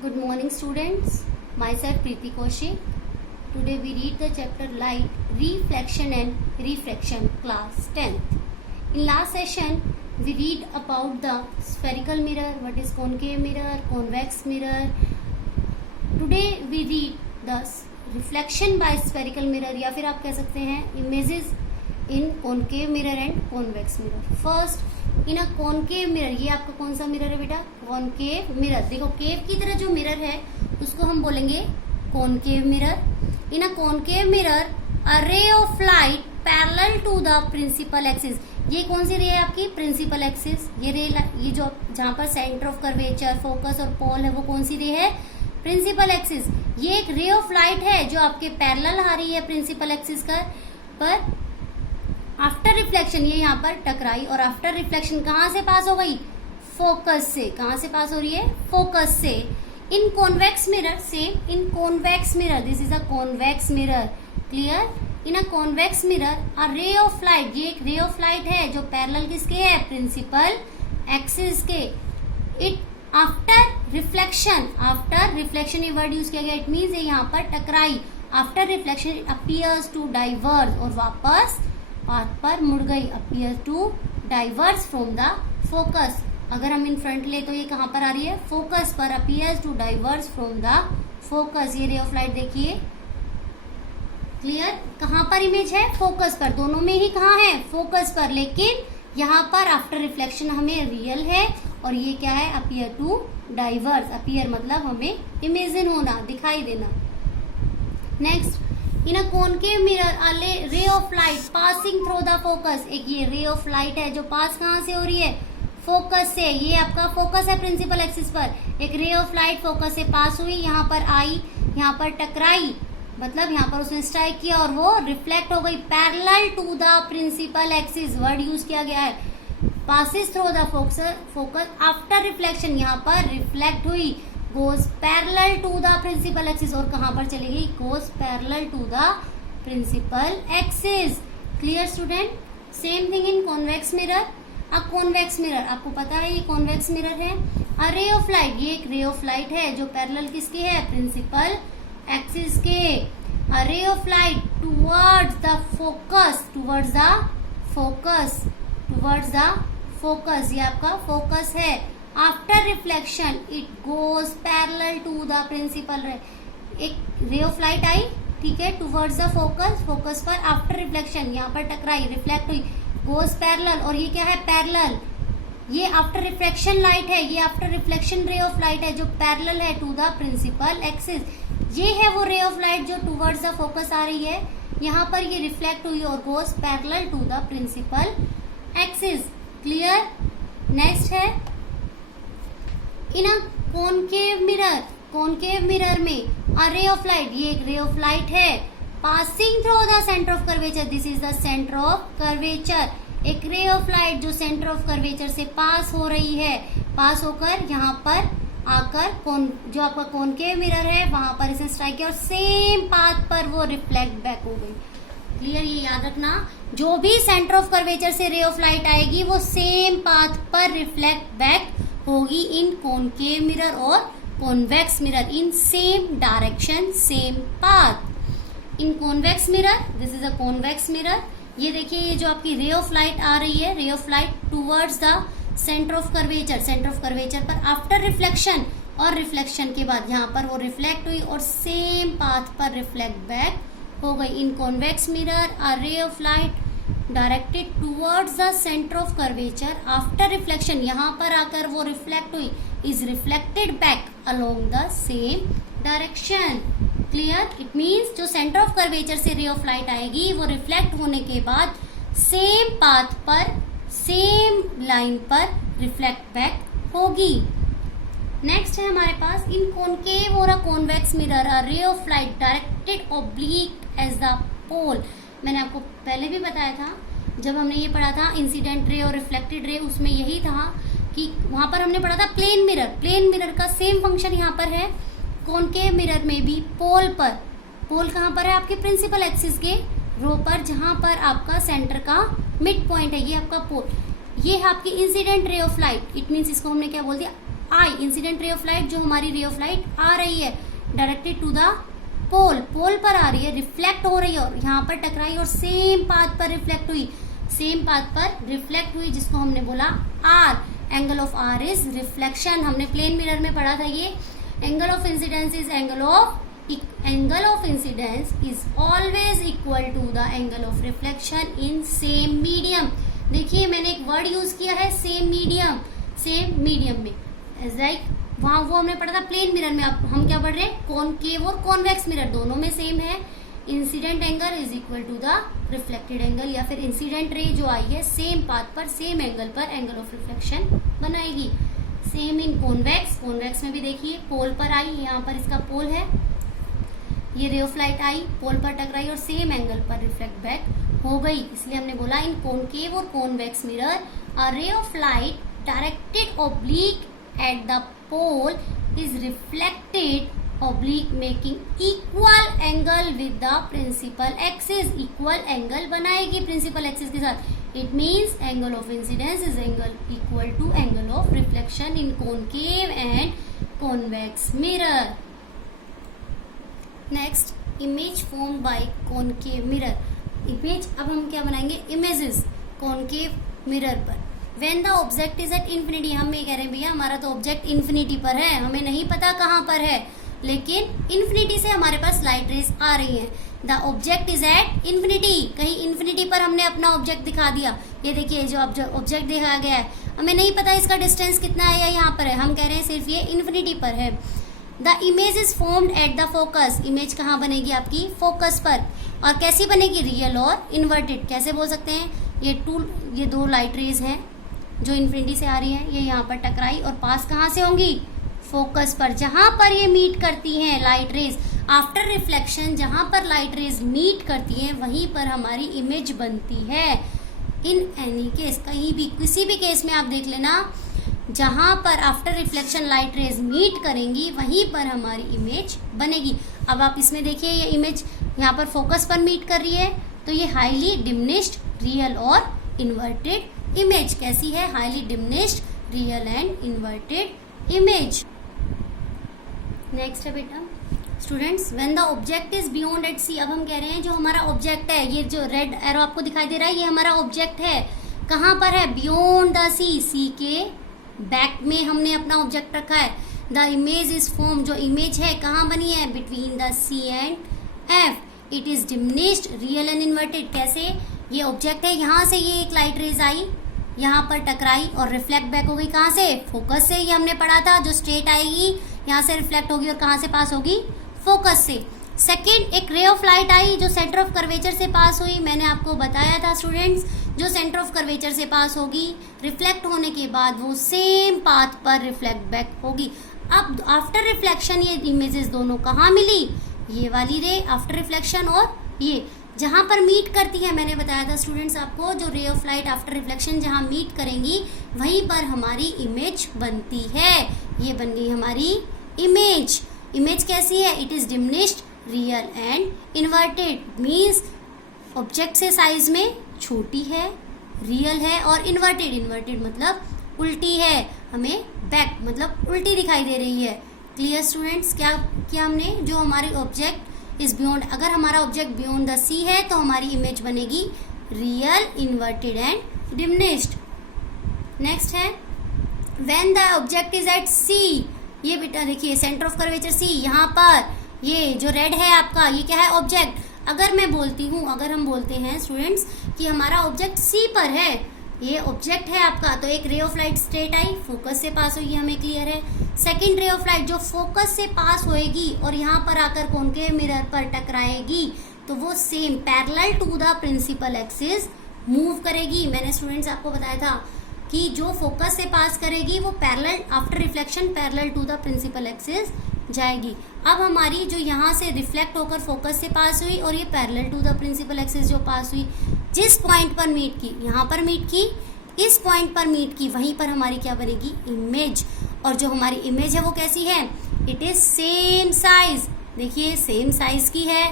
Good morning, students. Myself Preeti Kaushik. Today we read the chapter Light, Reflection and Refraction, class 10th. In last session, we read about the spherical mirror, what is concave mirror, convex mirror. Today we read the reflection by spherical mirror या फिर आप कह सकते हैं images in concave mirror and convex mirror. First, in a concave mirror, ये आपका कौन सा मिरर है बेटा? Concave mirror. देखो केव की तरह जो मिरर है उसको हम बोलेंगे concave mirror. In a concave mirror a ray of light parallel to the principal axis. ये कौन सी रे है आपकी? Principal axis. ये रे, ये जो जहां पर सेंटर ऑफ कर्वेचर, फोकस और पोल है वो कौन सी रे है? Principal axis. ये एक रे ऑफ लाइट है जो आपके पैरेलल आ रही है प्रिंसिपल एक्सिस पर. आफ्टर रिफ्लेक्शन ये यहाँ पर टकराई और आफ्टर रिफ्लेक्शन कहाँ से पास हो गई? फोकस से. कहाँ से पास हो रही है? फोकस से. इन कॉन्वेक्स मिरर से, in convex mirror, this is a convex mirror. Clear? In a convex mirror a ray of light, ये एक रे ऑफ लाइट है जो पैरेलल किसके है? प्रिंसिपल एक्सिस के. इट आफ्टर रिफ्लेक्शन ये वर्ड यूज किया गया. इट मीन्स यहाँ पर टकराई. After reflection it appears to diverge, और वापस पाथ पर मुड़ गई. Appear to diverse from the focus. अगर हम इन फ्रंट ले तो ये कहाँ पर आ रही है? फोकस पर. Appears to diverse from the focus. ये रे ऑफ लाइट देखिए. क्लियर? कहाँ पर इमेज है? फोकस पर. दोनों में ही कहाँ है? फोकस पर. लेकिन यहाँ पर आफ्टर रिफ्लेक्शन हमें रियल है और ये क्या है? Appear to diverse. अपीयर मतलब हमें इमेजिन होना, दिखाई देना. Next, in a concave mirror a ray of light passing through the focus. एक ये रे ऑफ लाइट है जो पास कहाँ से हो रही है? फोकस से. ये आपका फोकस है प्रिंसिपल एक्सिस पर. एक रे ऑफ लाइट फोकस से पास हुई, यहाँ पर आई, यहाँ पर टकराई, मतलब यहाँ पर उसने स्ट्राइक किया और वो रिफ्लेक्ट हो गई parallel to the principal axis. Word use किया गया है. Passes through the focus after reflection, यहाँ पर रिफ्लेक्ट हुई. Goes parallel to the principal axis, और कहां पर चली गई? Goes parallel to the principal axis. Clear student? Same thing in convex mirror. अब कॉन्वेक्स मिरर आपको पता है ये कॉन्वेक्स मिरर है. अ रे ऑफ लाइट, ये एक रे ऑफ लाइट है जो पैरेलल किसके है? प्रिंसिपल एक्सिस के. A ray of light towards the focus, towards the focus, towards the focus. ये आपका फोकस है. After reflection it goes parallel to the principal ray. एक रे ऑफ लाइट आई, ठीक है, टुवर्ड्स द फोकस, फोकस पर. After reflection यहाँ पर टकराई, रिफ्लेक्ट हुई, गोज पैरेलल. और ये क्या है? पैरेलल. ये आफ्टर रिफ्लेक्शन लाइट है, ये आफ्टर रिफ्लेक्शन रे ऑफ लाइट है जो पैरेलल है टू द प्रिंसिपल एक्सिस. ये है वो रे ऑफ लाइट जो टुवर्ड्स द फोकस आ रही है. यहाँ पर ये रिफ्लेक्ट हुई और goes parallel to the principal axis. Clear? Next है in a concave mirror. Concave mirror में अ रे ऑफ लाइट, ये एक रे ऑफ लाइट है passing through the centre of curvature. This is the centre of curvature. एक ray of light जो centre of curvature से pass हो रही है, पास होकर यहाँ पर आकर जो आपका कॉनकेव मिरर है वहां पर इसे स्ट्राइक किया और सेम पाथ पर वो रिफ्लेक्ट बैक हो गई. क्लियर? ये याद रखना, जो भी सेंटर ऑफ कर्वेचर से रे ऑफ लाइट आएगी वो सेम पाथ पर रिफ्लेक्ट बैक होगी इन कॉनकेव मिरर और convex mirror in same direction, same path. In convex mirror, this is a convex mirror. ये देखिए, ये जो आपकी रे ऑफ लाइट आ रही है, ray of light towards the centre of curvature, centre of curvature पर आफ्टर रिफ्लेक्शन, और रिफ्लेक्शन के बाद यहाँ पर वो रिफ्लेक्ट हुई और सेम पाथ पर रिफ्लेक्ट बैक हो गई. In convex mirror a ray of light directed towards the centre of curvature after reflection, यहाँ पर आकर वो रिफ्लेक्ट हुई, is reflected back along the same direction. Clear? It means जो सेंटर ऑफ कर्वेचर से रे ऑफ लाइट आएगी वो रिफ्लेक्ट होने के बाद सेम पाथ पर, सेम लाइन पर रिफ्लेक्ट बैक होगी. नेक्स्ट है हमारे पास इन कॉनकेव और अ convex mirror a ray of light directed oblique at the pole. मैंने आपको पहले भी बताया था जब हमने ये पढ़ा था इंसिडेंट रे और रिफ्लेक्टेड रे, उसमें यही था कि वहां पर हमने पढ़ा था प्लेन मिरर. प्लेन मिरर का सेम फंक्शन यहाँ पर है. कॉनकेव मिरर में भी पोल पर, पोल कहाँ पर है? आपके प्रिंसिपल एक्सिस के रो पर, जहां पर आपका सेंटर का मिड पॉइंट है, ये आपका पोल. ये है आपकी incident ray of light. It means इसको हमने क्या बोल दिया? आई, इंसिडेंट रे ऑफ लाइट, जो हमारी रे ऑफ लाइट आ रही है डायरेक्टेड टू द पोल, पोल पर आ रही है, रिफ्लेक्ट हो रही है और यहाँ पर टकराई और सेम पाथ पर रिफ्लेक्ट हुई, सेम पाथ पर रिफ्लेक्ट हुई, जिसको हमने बोला R. Angle of R is reflection. हमने प्लेन मिरर में पढ़ा था ये। Angle of incidence is angle of incidence is always equal to the angle of reflection in same medium. देखिए मैंने एक वर्ड यूज किया है सेम मीडियम, सेम मीडियम में, लाइक वहां वो हमने पढ़ा था प्लेन मिरर में। अब हम क्या पढ़ रहे हैं, कॉनकेव और कॉन्वेक्स मिरर, दोनों में सेम है। Incident angle is equal to the reflected angle, या फिर इंसिडेंट रे जो आई है सेम पाथ पर सेम एंगल पर एंगल ऑफ रिफ्लेक्शन बनाएगी। सेम इन कॉन्वेक्स, कॉन्वेक्स में भी देखिए पोल पर आई, यहाँ पर इसका पोल है, ये रे ऑफ लाइट आई, पोल पर टकराई और सेम एंगल पर रिफ्लेक्ट बैक हो गई, इसलिए हमने बोला इन कॉनकेव और convex mirror a ray of light directed oblique at the pole is reflected oblique making equal angle with the principal axis, equal angle बनाएगी principal axis के साथ। It means angle of incidence is angle equal to angle of reflection in concave and convex mirror. Next, image formed by concave mirror. Image, अब हम क्या बनाएंगे, images concave mirror पर। When the object is at infinity, हम ये कह रहे हैं भैया हमारा तो ऑब्जेक्ट इन्फिनिटी पर है, हमें नहीं पता कहाँ पर है, लेकिन इन्फिनिटी से हमारे पास लाइट रेज आ रही है। The object is at infinity, कहीं इन्फिनिटी पर हमने अपना ऑब्जेक्ट दिखा दिया। ये देखिए जो ऑब्जेक्ट दिखाया गया है, हमें नहीं पता इसका डिस्टेंस कितना है या यहाँ पर है, हम कह रहे हैं सिर्फ ये इन्फिनिटी पर है। The image is formed at the focus, image कहाँ बनेगी आपकी, फोकस पर। और कैसी बनेगी, रियल और इन्वर्टेड। कैसे बोल सकते हैं, ये दो लाइट रेज हैं जो इन्फिनिटी से आ रही है, ये यहाँ पर टकराई और पास कहाँ से होंगी, फोकस पर, जहां पर ये मीट करती हैं लाइट रेज आफ्टर रिफ्लेक्शन, जहां पर लाइट रेज मीट करती हैं वहीं पर हमारी इमेज बनती है। इन एनी केस, कहीं भी किसी भी केस में आप देख लेना, जहां पर after reflection light rays meet करेंगी वहीं पर हमारी इमेज बनेगी। अब आप इसमें देखिए ये इमेज यहाँ पर फोकस पर मीट कर रही है, तो ये हाईली डिमिनिश्ड रियल और इन्वर्टेड इमेज कैसी है, highly diminished real and inverted image. Next है बेटा students, when the object is beyond at C. अब हम कह रहे हैं जो हमारा ऑब्जेक्ट है, ये जो रेड एरो आपको दिखाई दे रहा है, ये हमारा ऑब्जेक्ट है, कहाँ पर है, बियॉन्ड द सी, सी के बैक में हमने अपना ऑब्जेक्ट रखा है। द इमेज इज फॉर्म, जो इमेज है कहाँ बनी है, between the C and F. It is diminished real and inverted. कैसे, ये ऑब्जेक्ट है, यहाँ से ये एक लाइट रेज आई, यहाँ पर टकराई और रिफ्लेक्ट बैक हो गई, कहाँ से, फोकस से। ये हमने पढ़ा था, जो स्ट्रेट आएगी यहाँ से रिफ्लेक्ट होगी और कहाँ से पास होगी, फोकस से। सेकेंड, एक रे ऑफ लाइट आई जो सेंटर ऑफ कर्वेचर से पास हुई। मैंने आपको बताया था स्टूडेंट्स, जो सेंटर ऑफ कर्वेचर से पास होगी, रिफ्लेक्ट होने के बाद वो सेम पाथ पर रिफ्लेक्ट बैक होगी। अब आफ्टर रिफ्लेक्शन ये इमेजेस दोनों कहाँ मिली, ये वाली रे आफ्टर रिफ्लेक्शन और ये जहां पर मीट करती है। मैंने बताया था स्टूडेंट्स आपको, जो रे ऑफ लाइट आफ्टर रिफ्लेक्शन जहां मीट करेंगी वहीं पर हमारी इमेज बनती है। ये बन गई हमारी इमेज। इमेज कैसी है, it is diminished real and inverted. Means object से साइज में छोटी है, रियल है और इन्वर्टेड, इन्वर्टेड मतलब उल्टी है, हमें बैक मतलब उल्टी दिखाई दे रही है। क्लियर स्टूडेंट्स, क्या किया हमने, जो हमारी ऑब्जेक्ट इज बियॉन्ड, अगर हमारा ऑब्जेक्ट बियॉन्ड द सी है तो हमारी इमेज बनेगी real, inverted and diminished. Next है when the object is at C. ये बेटा देखिए सेंटर ऑफ कर्वेचर सी, यहाँ पर ये जो रेड है आपका, ये क्या है, ऑब्जेक्ट। अगर मैं बोलती हूँ, अगर हम बोलते हैं स्टूडेंट्स कि हमारा ऑब्जेक्ट सी पर है, ये ऑब्जेक्ट है आपका, तो एक ray of light straight I, focus से पास हुई, हमें क्लियर है। सेकंड रे ऑफ लाइट जो फोकस से पास होएगी और यहाँ पर आकर कॉनकेव मिरर पर टकराएगी, तो वो same parallel to the principal axis move करेगी। मैंने स्टूडेंट्स आपको बताया था कि जो फोकस से पास करेगी वो parallel after reflection parallel to the principal axis जाएगी। अब हमारी जो यहाँ से रिफ्लेक्ट होकर फोकस से पास हुई और ये parallel to the principal axis जो पास हुई, जिस पॉइंट पर मीट की, यहाँ पर मीट की, इस पॉइंट पर मीट की, वहीं पर हमारी क्या बनेगी, इमेज। और जो हमारी इमेज है वो कैसी है, इट इज सेम साइज। देखिए सेम साइज की है,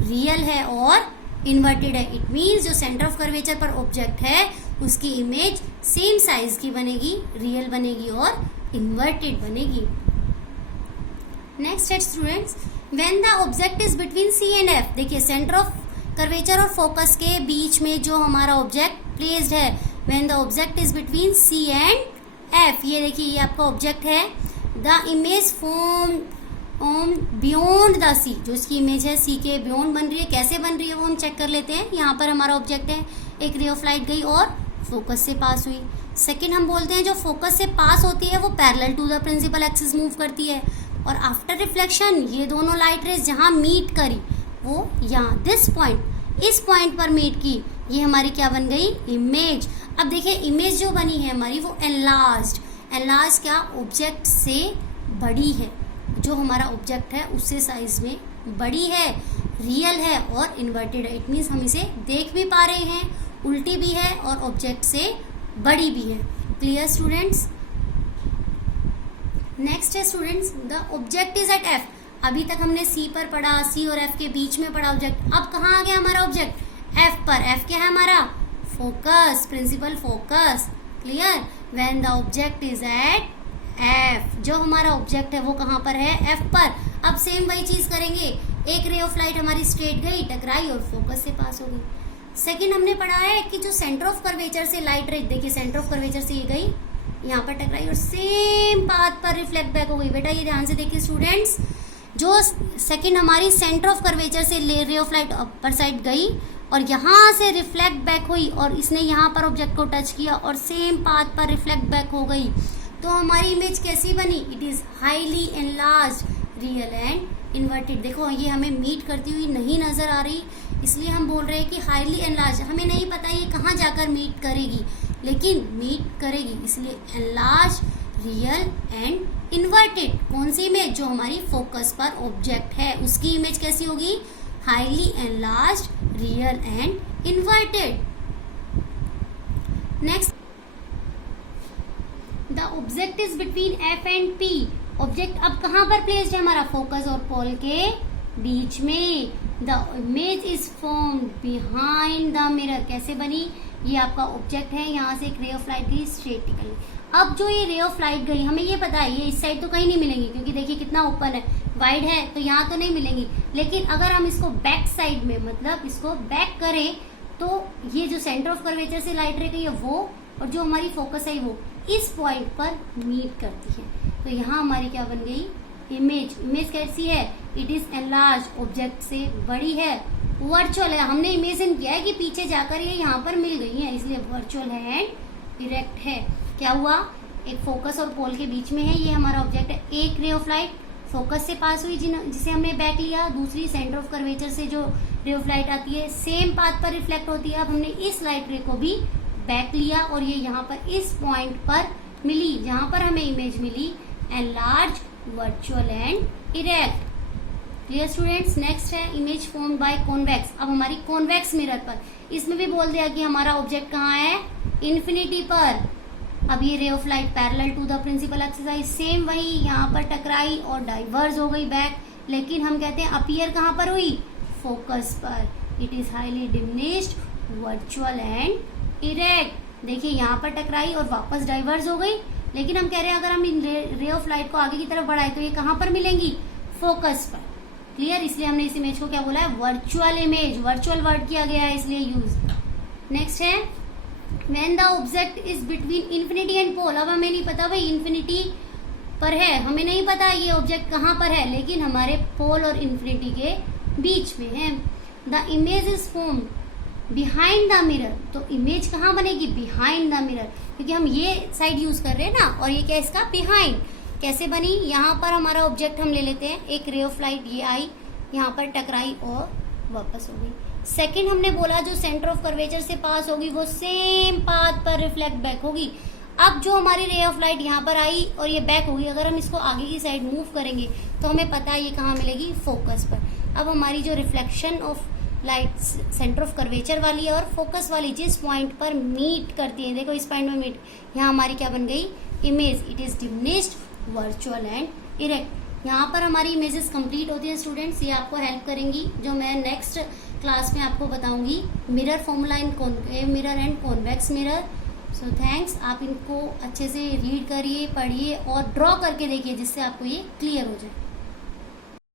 रियल है और इन्वर्टेड है। इट मीन्स जो सेंटर ऑफ कर्वेचर पर ऑब्जेक्ट है उसकी इमेज सेम साइज की बनेगी, रियल बनेगी और इन्वर्टेड बनेगी। नेक्स्ट है students, when the object is between C and F, देखिए सेंटर ऑफ कर्वेचर और फोकस के बीच में जो हमारा ऑब्जेक्ट प्लेस्ड है, when the object is between C and F, ये देखिए ये आपका ऑब्जेक्ट है, the image form beyond the C, जो इसकी इमेज है सी के बियॉन्ड बन रही है, कैसे बन रही है वो हम चेक कर लेते हैं। यहाँ पर हमारा ऑब्जेक्ट है, एक रे ऑफ लाइट गई और फोकस से पास हुई। सेकंड हम बोलते हैं जो फोकस से पास होती है वो parallel to the principal axis move करती है, और आफ्टर रिफ्लेक्शन ये दोनों लाइट रेज जहाँ मीट करी वो यहाँ दिस पॉइंट, इस पॉइंट पर मीट की, ये हमारी क्या बन गई, इमेज। अब देखिए इमेज जो बनी है हमारी वो एनलार्ज क्या, ऑब्जेक्ट से बड़ी है, जो हमारा ऑब्जेक्ट है उससे साइज में बड़ी है, रियल है और इन्वर्टेड है। इट मीन्स हम इसे देख भी पा रहे हैं, उल्टी भी है और ऑब्जेक्ट से बड़ी भी है। Clear students? नेक्स्ट है students, the object is at F. अभी तक हमने सी पर पढ़ा, सी और एफ के बीच में पढ़ा ऑब्जेक्ट, अब कहाँ आ गया हमारा ऑब्जेक्ट, एफ पर। एफ क्या है हमारा, focus, principal focus. Clear? When the object is at F, जो हमारा ऑब्जेक्ट है वो कहाँ पर है, एफ पर। अब सेम वही चीज करेंगे, एक रे ऑफ लाइट हमारी स्ट्रेट गई, टकराई और फोकस से पास हो गई। सेकंड हमने पढ़ा है कि जो सेंटर ऑफ कर्वेचर से लाइट रे, देखिए सेंटर ऑफ कर्वेचर से ये गई, यहाँ पर टकराई और सेम पाथ पर रिफ्लेक्ट बैक हो गई। बेटा ये ध्यान से देखिए स्टूडेंट्स, जो सेकंड हमारी सेंटर ऑफ कर्वेचर से रे ऑफ लाइट अपर साइड गई और यहाँ से रिफ्लेक्ट बैक हुई और इसने यहाँ पर ऑब्जेक्ट को टच किया और सेम पाथ पर रिफ्लेक्ट बैक हो गई, तो हमारी इमेज कैसी बनी, it is highly enlarged, real and inverted. देखो ये हमें मीट करती हुई नहीं नजर आ रही, इसलिए हम बोल रहे हैं कि हाईली एनलार्ज। हमें नहीं पता ये कहाँ जाकर मीट करेगी, लेकिन मीट करेगी, इसलिए एनलार्ज, रियल एंड इन्वर्टेड। कौन सी इमेज, जो हमारी फोकस पर ऑब्जेक्ट है उसकी इमेज कैसी होगी, highly enlarge, real and inverted. Next, the object is between F and P. Object अब कहाँ पर प्लेस्ड है हमारा, फोकस और पोल के बीच में। The image is form behind the mirror, कैसे बनी, ये आपका ऑब्जेक्ट है, यहाँ से एक रे ऑफ लाइट गई, स्ट्रेट निकल गई। अब जो ये रे ऑफ लाइट गई, हमें ये पता है ये इस साइड तो कहीं नहीं मिलेंगी, क्योंकि देखिए कितना ओपन है, वाइड है, तो यहाँ तो नहीं मिलेंगी। लेकिन अगर हम इसको बैक साइड में, मतलब इसको बैक करें, तो ये जो सेंटर ऑफ कर्वेचर से लाइट रे गई है वो, और जो हमारी फोकस है वो इस पॉइंट पर मीट करती है, तो यहाँ हमारी क्या बन गई, इमेज। इमेज कैसी है, इट इज एनलार्ज, ऑब्जेक्ट से बड़ी है, वर्चुअल है। हमने इमेजिन किया है कि पीछे जाकर ये यहाँ पर मिल गई है, इसलिए वर्चुअल है एंड इरेक्ट है। क्या हुआ, एक फोकस और पोल के बीच में है, ये हमारा ऑब्जेक्ट है। एक रे ऑफ लाइट फोकस से पास हुई जिसे हमने बैक लिया, दूसरी सेंटर ऑफ कर्वेचर से जो रे ऑफ लाइट आती है सेम पाथ पर रिफ्लेक्ट होती है। अब हमने इस लाइट रे को भी बैक लिया और ये यहाँ पर इस पॉइंट पर मिली, जहां पर हमें इमेज मिली, enlarge, virtual and erect. Clear students? Next है इमेज फॉर्म्ड बाय कॉन्वेक्स। अब हमारी कॉन्वेक्स मिरर पर, इसमें भी बोल दिया कि हमारा ऑब्जेक्ट कहाँ है, इन्फिनिटी पर। अब ये ray of light parallel to the principal axis, same वही यहाँ पर टकराई और डाइवर्ज हो गई बैक, लेकिन हम कहते हैं अपीयर कहाँ पर हुई, फोकस पर। It is highly diminished, virtual and erect. देखिए यहाँ पर टकराई और वापस डाइवर्स हो गई, लेकिन हम कह रहे हैं अगर हम इन रे ऑफ लाइट को आगे की तरफ बढ़ाए तो ये कहाँ पर मिलेंगी, फोकस पर। क्लियर? इसलिए हमने इस इमेज को क्या बोला है, वर्चुअल इमेज। वर्चुअल वर्ड किया गया है इसलिए यूज। नेक्स्ट है when the object is between infinity and pole. अब हमें नहीं पता भाई इन्फिनिटी पर है, हमें नहीं पता ये ऑब्जेक्ट कहाँ पर है, लेकिन हमारे पोल और इन्फिनिटी के बीच में है। The image is form behind the mirror, तो इमेज कहाँ बनेगी, बिहाइंड द मिरर, क्योंकि हम ये साइड यूज कर रहे हैं ना, और ये क्या इसका बिहाइंड। कैसे बनी, यहाँ पर हमारा ऑब्जेक्ट हम ले लेते हैं, एक रे ऑफ लाइट ये आई, यहाँ पर टकराई और वापस हो गई। सेकंड हमने बोला जो सेंटर ऑफ कर्वेचर से पास होगी वो सेम पाथ पर रिफ्लेक्ट बैक होगी। अब जो हमारी रे ऑफ लाइट यहाँ पर आई और ये बैक होगी, अगर हम इसको आगे की साइड मूव करेंगे तो हमें पता है ये कहाँ मिलेगी, फोकस पर। अब हमारी जो reflection of light centre of curvature वाली है और फोकस वाली जिस पॉइंट पर मीट करती है, देखो इस पॉइंट में मीट, यहाँ हमारी क्या बन गई, image. It is diminished, virtual and erect. यहाँ पर हमारी इमेजेस कंप्लीट होती है स्टूडेंट्स, ये आपको हेल्प करेंगी, जो मैं नेक्स्ट क्लास में आपको बताऊंगी। Mirror formula in concave mirror and convex mirror, so thanks. आप इनको अच्छे से रीड करिए, पढ़िए और ड्रॉ करके देखिए जिससे आपको ये क्लियर हो जाए।